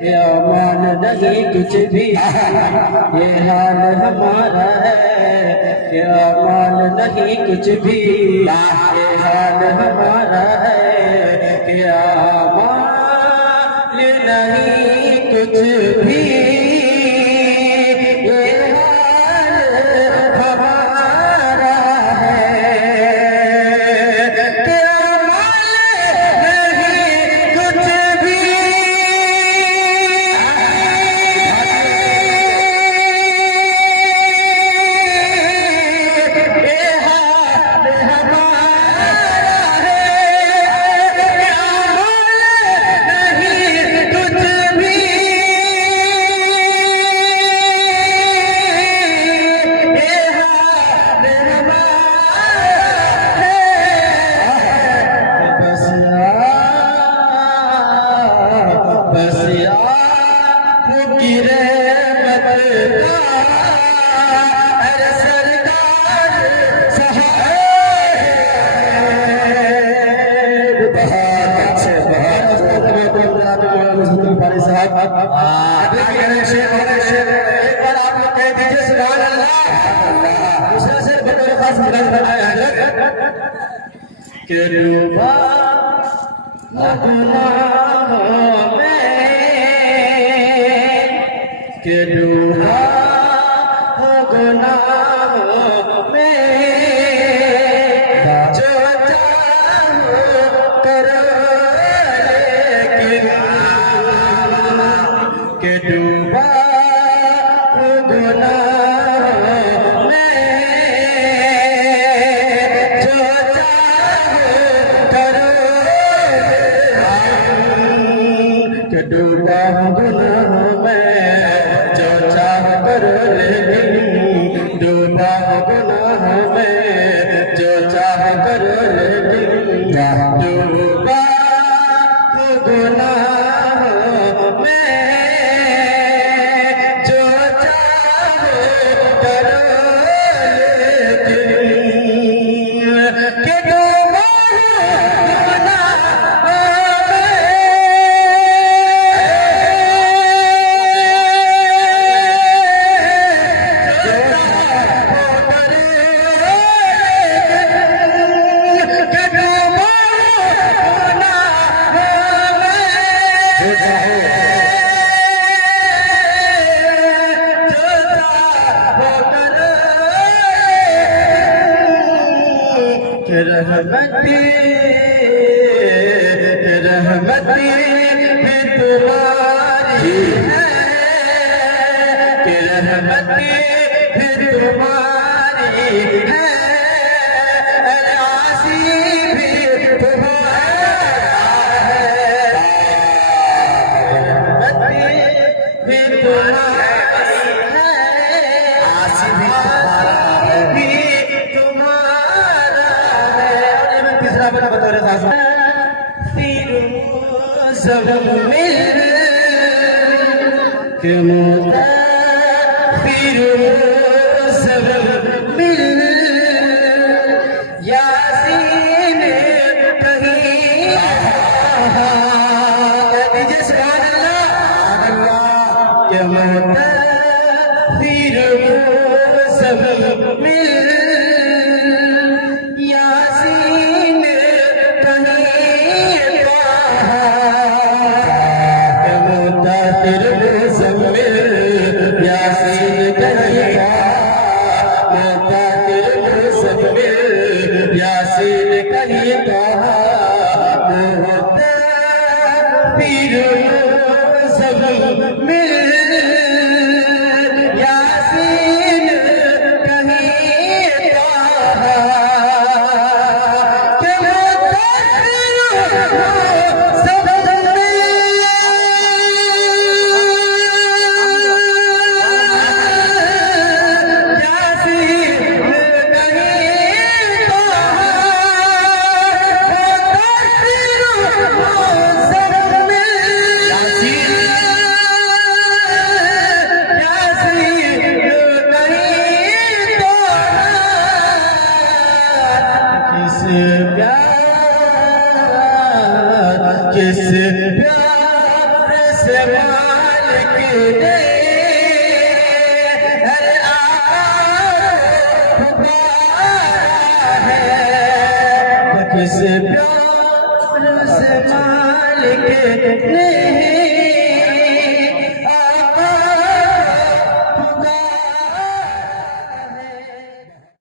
या मान नहीं कुछ भी, ये हाल हमारा है। या मान नहीं कुछ भी, ये हाल हमारा है। क्या मान नहीं कुछ भी, ये हाल हमारा है। क्या मान नहीं कुछ भी, के डूबा गुनाहों में, के डूबा गुनाहों में, जो चाहो करो लेकिन, के डूबा गुनाहों में, डूबा गुनाहों में, जो चाह करो लेकिन, डूबा गुनाहों में, जो चाह करो लेकिन, डूबा गुनाहों में, जो चाह करो लेकिन, के डूबा रहमती रहमती भी तुम्हारी है, कि रहमती भी तुम्हारी है, आसी भी तुम्हारा है, रहमती भी तुम्हारी है, आसी भी सब मिल के मुताबिर सब मिल, यासीन कहीं दीजिए सुभान अल्लाह, के मुताबिर सब मिल, यासीन यासीन कहीं कहा पीर सब मिल, यासीन कहीं मालिक ने हर आका पुकारा है, किस प्यार से मालिक ने